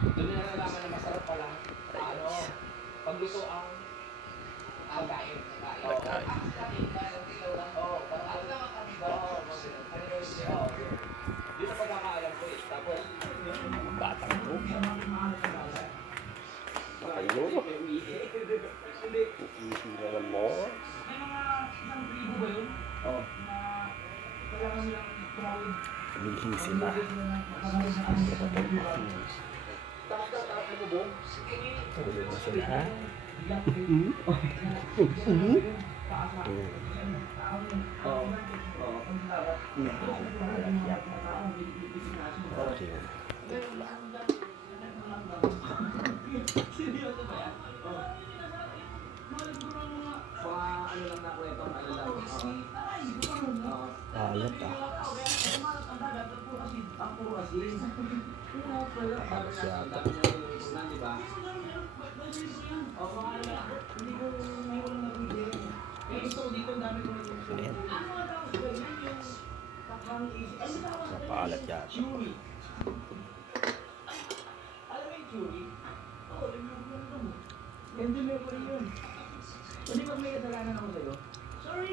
Doon na nalaman na masarap pala. Pagluto ang pagkain. Dito pagkakaalam ko eh. Tapos, Batang to. Makayo. Ihilangan mo. oh. Umihi sila. Tulog na sila. Okay. Ano lang na kwento, ano lang. Alat ah. Ayan. Napaalat yata. Hindi ba may kasalanan ako sa'yo? Sorry!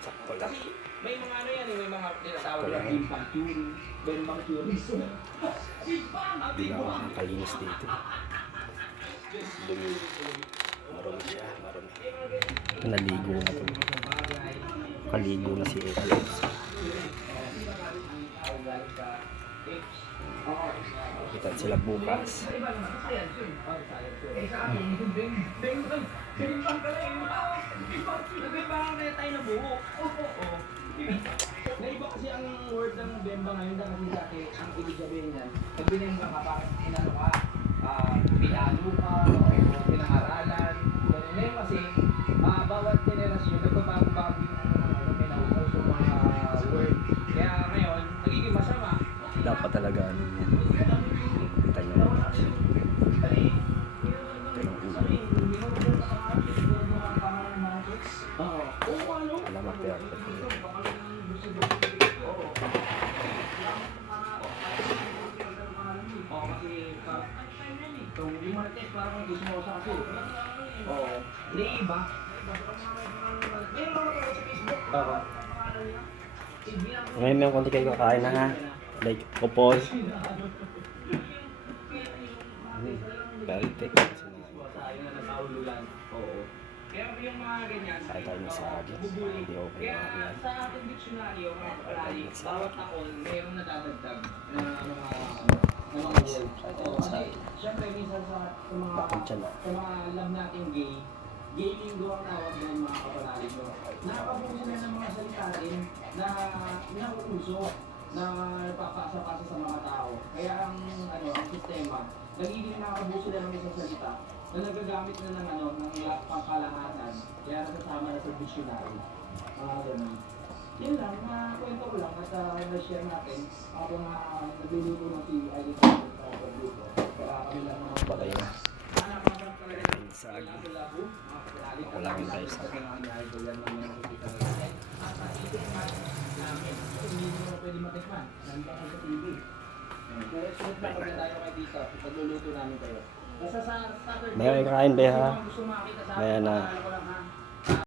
Sakto lang. May mga ano yan, may mga tinatawag na bimbang churi, bimbang churi. Hindi na ako nakakalinis dito. Dumi. Marumi siya, marumi. Naligo na to. Kaligo na si Alex. Kita sila bukas. Naiba kasi ang word ng bemba ngayon kasi dati ang ibig sabihin niyan. Pag binemba ka, bakit inano ka, pinalo ka, o pinangaralan, ganun. Ngayon kasi, bawat generasyon, nagbabago-bago yung pinauso mga word. Kaya ngayon, nagiging masama. Dapat talaga ano yan. Kita nyo bukas. Ito yung ulo. Alamat yata. Yung Martes parang gusto mo sa kasi. Oo. Iba. Oo. Ngayon may konti kayo kakain na ha. Like, kupol. Balitik. Oo. Kaya yung mga ganyan, Kahit tayo may saging. Hindi okay kaya mga yan. sa ating diksyonaryo, mga kapalali, bawat taon, mayroong nadadagdag na mga word. Kasi, syempre, minsan sa mga Bakit dyan ah? sa mga love natin gay, gay linggo ang tawag ng mga kapalali ko. Nakakabuso na ng mga salita rin na nauuso na napapasa-pasa sa mga tao. Kaya ang sistema, nagiging nakabuso na ng isang salita na nagagamit na ng ng pangkalahatan. Kaya nasasama na sa dictionary. Ganun. Yun lang, kwento ko lang at na-share natin habang nagluluto na si Aileen sa pagluto. Kaya kami lang naman. Patay na. Hanap-hanap talaga ng Saging. labo, mga kapatid. Ako lang yung tayo sa At ito namin. Hindi mo pwede matikman. Nandito ko sa TV. Pero sunod na kami tayo kay Tito. Pagluluto namin kayo. Basta sa Saturday. May kakain ba ha? Gusto makita sa May na. ko lang ha.